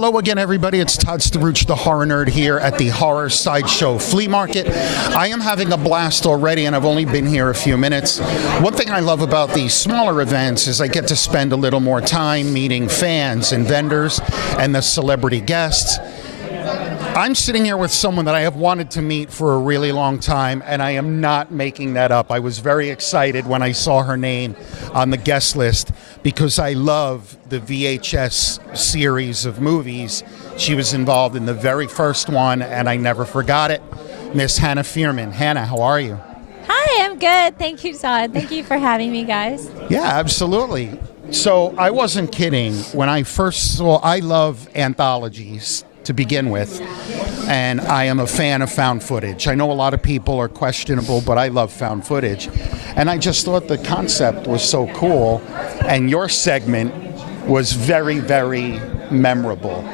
Hello again, everybody. It's Todd Staruch, the horror nerd, here at the Horror Sideshow Flea Market. I am having a blast already, and I've only been here a few minutes. One thing I love about these smaller events is I get to spend a little more time meeting fans and vendors and the celebrity guests. I'm sitting here with someone that I have wanted to meet for a really long time, and I am not making that up. I was very excited when I saw her name on the guest list because I love the VHS series of movies. She was involved in the very first one, and I never forgot it. Miss Hannah Fierman. Hannah, how are you? Hi, I'm good. Thank you, Todd. Thank you for having me, guys. Yeah, absolutely. So I wasn't kidding. When I first saw, I love anthologies to begin with, and I am a fan of found footage. I know a lot of people are questionable, but I love found footage. And I just thought the concept was so cool, and your segment was very, very memorable.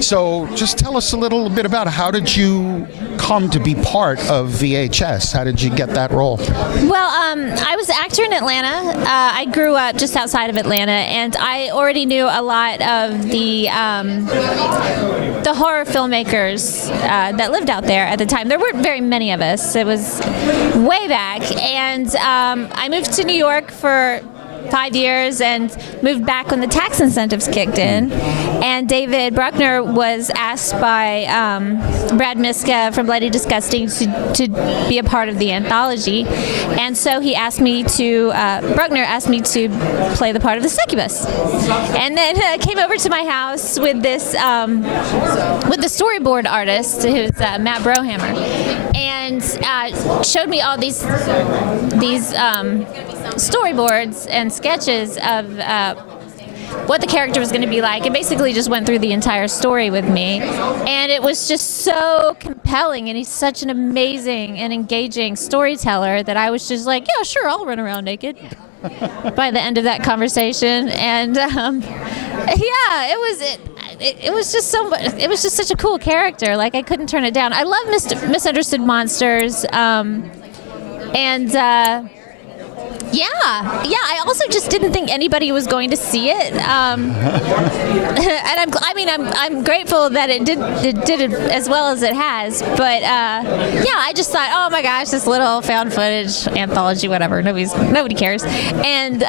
So just tell us a little bit about how did you come to be part of VHS? How did you get that role? Well, I was an actor in Atlanta. I grew up just outside of Atlanta, and I already knew a lot of the horror filmmakers that lived out there at the time. There weren't very many of us. It was way back, and I moved to New York for 5 years and moved back when the tax incentives kicked in. And David Bruckner was asked by Brad Miska from Bloody Disgusting to be a part of the anthology. And so he asked me to, Bruckner asked me to play the part of the succubus. And then came over to my house with this, with the storyboard artist, who's Matt Brohammer, and showed me all these storyboards and sketches of what the character was going to be like, and basically just went through the entire story with me, and it was just so compelling, and he's such an amazing and engaging storyteller that I was just like, yeah, sure, I'll run around naked by the end of that conversation. And yeah, it was just so much, it was just such a cool character. Like, I couldn't turn it down. I love Misunderstood Monsters, and I also just didn't think anybody was going to see it, and I'm grateful that it did it as well as it has. But I just thought, oh my gosh, this little found footage anthology, whatever, nobody cares, and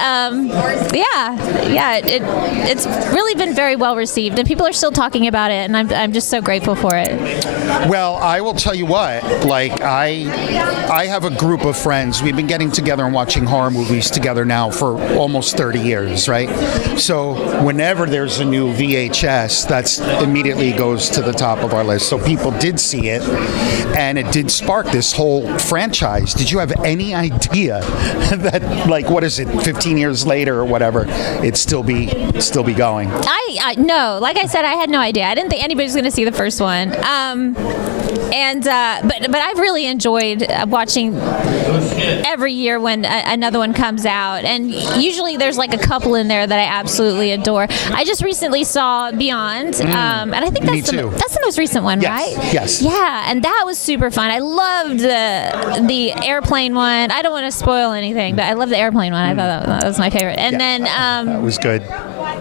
it's really been very well received, and people are still talking about it, and I'm just so grateful for it. Well, I will tell you what, like I have a group of friends. We've been getting together and watching horror movies together now for almost 30 years, right? So whenever there's a new VHS, that's immediately goes to the top of our list. So people did see it, and it did spark this whole franchise. Did you have any idea that, like, what is it, 15 years later or whatever, it'd still be going? No, like I said, I had no idea. I didn't think anybody was going to see the first one. But I've really enjoyed watching every year when another one comes out, and usually there's like a couple in there that I absolutely adore. I just recently saw Beyond, and I think that's the most recent one, yes. Right? Yes. Yeah, and that was super fun. I loved the airplane one. I don't want to spoil anything, but I love the airplane one. I thought that was my favorite. And then that was good.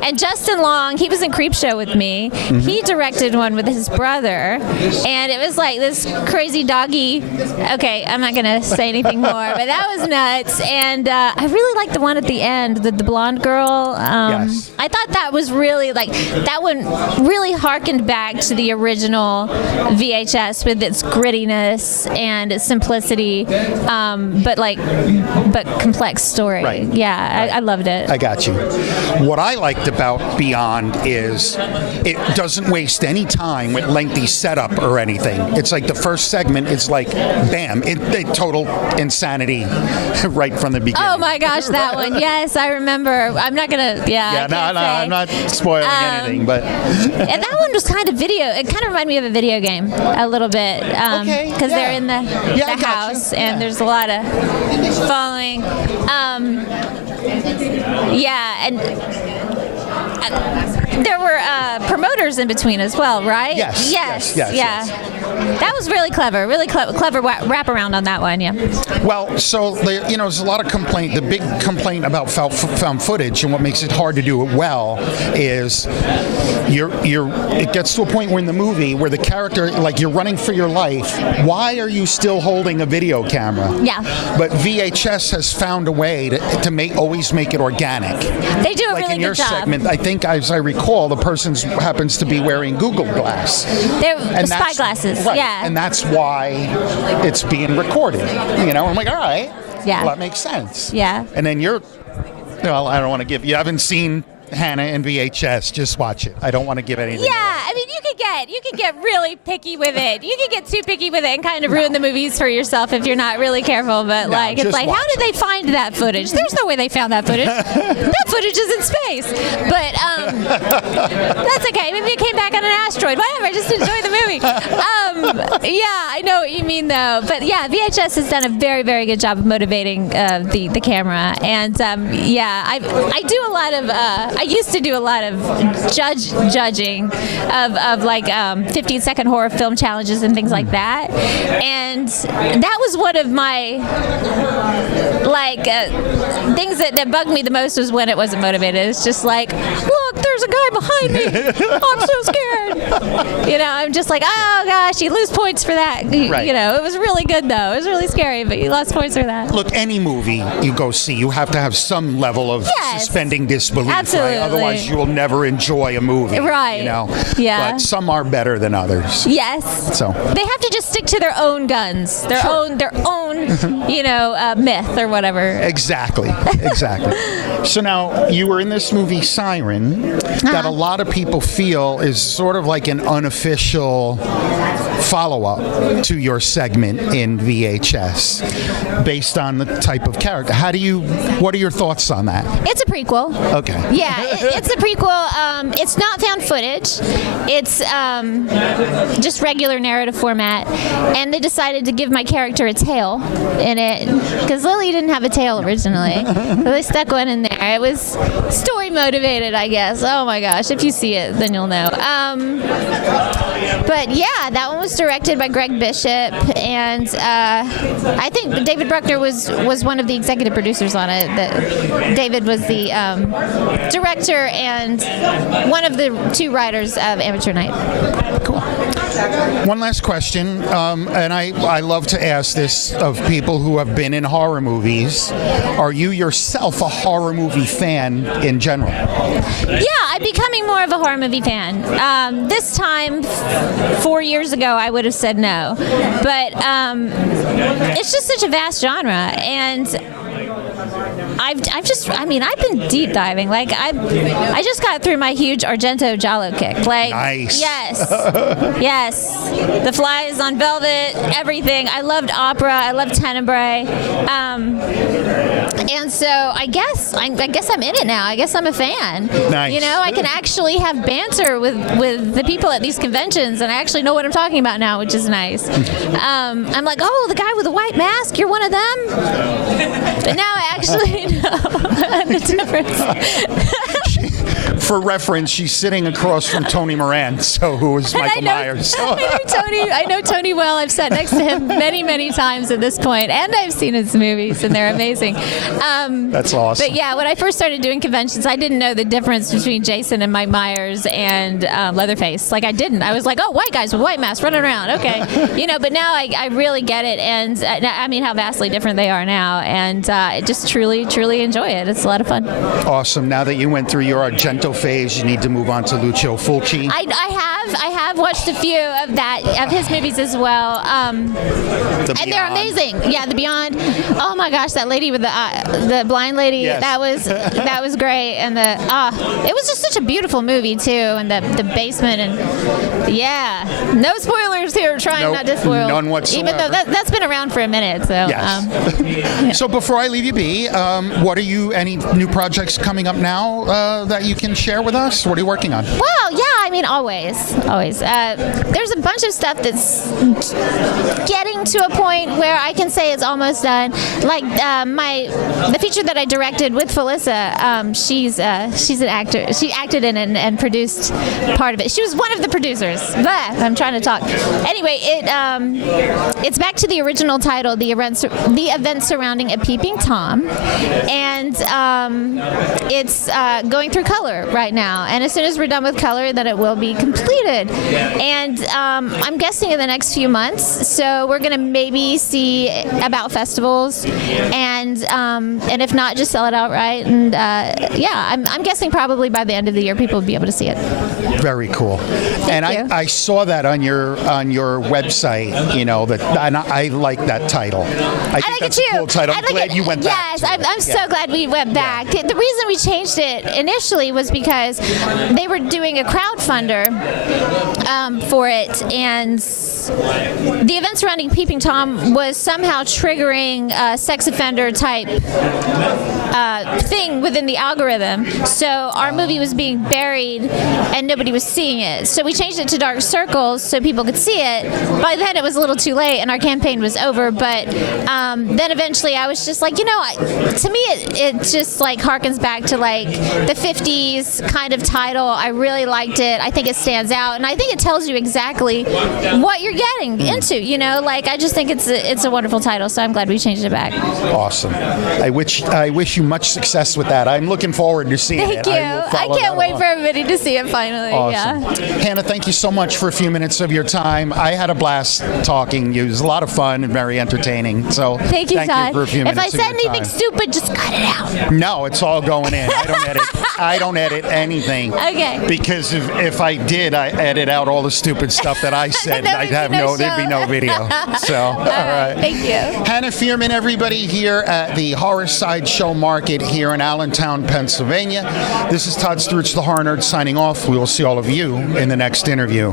And Justin Long, he was in Creepshow with me. Mm-hmm. He directed one with his brother, and it was like this crazy doggy. Okay, I'm not gonna say anything more, but that was nuts. And I really liked the one at the end, the blonde girl. Yes. I thought that was really, like, that one really harkened back to the original VHS with its grittiness and its simplicity, but complex story. Right. Yeah, Right. I loved it. I got you. What I liked about Beyond is it doesn't waste any time with lengthy setup or anything. It's like the first segment, it's like, bam, it total insanity right from the beginning. Oh my gosh, that one. Yes, I remember. I'm not gonna. I'm not spoiling anything, but and that one was kind of video. It kind of reminded me of a video game a little bit, because they're in the house, and there's a lot of following. there were promoters in between as well, right? Yes. Yeah. That was really clever. Really clever wraparound on that one. Yeah. Well, so there's a lot of complaint. The big complaint about found footage and what makes it hard to do it well is it gets to a point where in the movie where the character, like, you're running for your life. Why are you still holding a video camera? Yeah. But VHS has found a way to always make it organic. They do a like really in your good job. segment, I think, as I recall, the person happens to be wearing Google Glass. They're spy glasses. Right. Yeah. And that's why it's being recorded. I'm like, all right. Yeah. Well, that makes sense. Yeah. And then I don't want to you haven't seen Hannah in VHS, just watch it. I don't want to give anything Yeah, away. I mean, you could get really picky with it. You could get too picky with it and kind of ruin the movies for yourself if you're not really careful. But it's like, how did they find that footage? There's no way they found that footage. That footage is in space. But that's okay. Maybe it came back on an asteroid. Whatever. Just enjoy the movie. Yeah, I know what you mean though. But yeah, VHS has done a very, very good job of motivating the camera. And I do a lot of. I used to do a lot of judging of like 15-second horror film challenges and things like that, and that was one of my things that bugged me the most was when it wasn't motivated. It's just like, look, there's a guy behind me. I'm so scared. I'm just like, oh gosh, you lose points for that. Right. It was really good though. It was really scary, but you lost points for that. Look, any movie you go see, you have to have some level of suspending disbelief. Absolutely. Right? Otherwise, you will never enjoy a movie. Right. Yeah. But some are better than others. Yes. So they have to just stick to their own guns, their own myth or whatever. Exactly. So now, you were in this movie Siren that a lot of people feel is sort of like an unofficial follow-up to your segment in VHS based on the type of character. What are your thoughts on that? It's a prequel. Okay. Yeah, it's a prequel. It's not found footage. It's just regular narrative format. And they decided to give my character a tail in it because Lily didn't have a tail originally. So they stuck one in there. It was story motivated, I guess. Oh my gosh, if you see it, then you'll know. But yeah, that one was directed by Greg Bishop, and I think David Bruckner was one of the executive producers on it. David was the director and one of the two writers of Amateur Night. Cool. One last question, and I love to ask this of people who have been in horror movies. Are you yourself a horror movie fan in general? Yeah, I'm becoming more of a horror movie fan. This time, 4 years ago, I would have said no. But it's just such a vast genre, and I've been deep diving. Like I just got through my huge Argento Giallo kick. Like, nice. Yes. The Flies on Velvet, everything. I loved opera. I loved Tenebrae. And so I guess I'm in it now. I guess I'm a fan. Nice. I can actually have banter with the people at these conventions, and I actually know what I'm talking about now, which is nice. I'm like, oh, the guy with the white mask, you're one of them? But now I actually know the difference. For reference, she's sitting across from Tony Moran, who is Michael Myers. I know Tony well. I've sat next to him many, many times at this point, and I've seen his movies, and they're amazing. That's awesome. But yeah, when I first started doing conventions, I didn't know the difference between Jason and Mike Myers and Leatherface. Like, I didn't. I was like, oh, white guys with white masks running around. Okay. But now I really get it, and how vastly different they are now, and I just truly, truly enjoy it. It's a lot of fun. Awesome. Now that you went through your Argento phase, you need to move on to Lucio Fulci. I have watched a few of his movies as well. And they're amazing. Yeah, The Beyond. Oh my gosh, that lady with the blind lady. Yes. That was great. And it was just such a beautiful movie too. And the basement and no spoilers here. Trying not to spoil. None whatsoever. Even though that's been around for a minute. So yes. So before I leave you be, any new projects coming up now that you can share? share with us? What are you working on? Well, yeah, I mean, always. There's a bunch of stuff that's getting to a point where I can say it's almost done. Like the feature that I directed with Felissa, she's an actor. She acted in it and produced part of it. She was one of the producers. Blah, I'm trying to talk. Anyway, it's back to the original title, the event surrounding a peeping Tom, and it's going through color right now. And as soon as we're done with color, then it will be completed. And I'm guessing in the next few months. So we're gonna maybe see about festivals, and if not, just sell it outright. And I'm guessing probably by the end of the year, people will be able to see it. Very cool. Thank you. I saw that on your website. You know that, and I like that title. I think that's a cool title. I'm glad you went back. Yes, I'm so glad we went back. The reason we changed it initially was because they were doing a crowdfunder for it, and the event surrounding Peeping Tom was somehow triggering a sex offender type thing within the algorithm. So our movie was being buried and nobody was seeing it. So we changed it to Dark Circles so people could see it. By then it was a little too late and our campaign was over. But then eventually I was just like, to me it just like harkens back to like the 50s kind of title. I really liked it. I think it stands out, and I think it tells you exactly what you're getting into. I just think it's a wonderful title. So I'm glad we changed it back. Awesome. I wish you much success with that. I'm looking forward to seeing it. Thank you. I can't wait for everybody to see it finally. Awesome. Yeah. Hannah, thank you so much for a few minutes of your time. I had a blast talking. It was a lot of fun and very entertaining. So thank you, Todd. For a few minutes if I said anything stupid, just cut it out. No, it's all going in. I don't edit anything. Okay. Because if I did, I edit out all the stupid stuff that I said. There'd be no video. So, all right. Thank you. Hannah Fierman, everybody, here at the Horror Sideshow Market here in Allentown, Pennsylvania. This is Todd Struch, the Horror Nerd, signing off. We will see all of you in the next interview.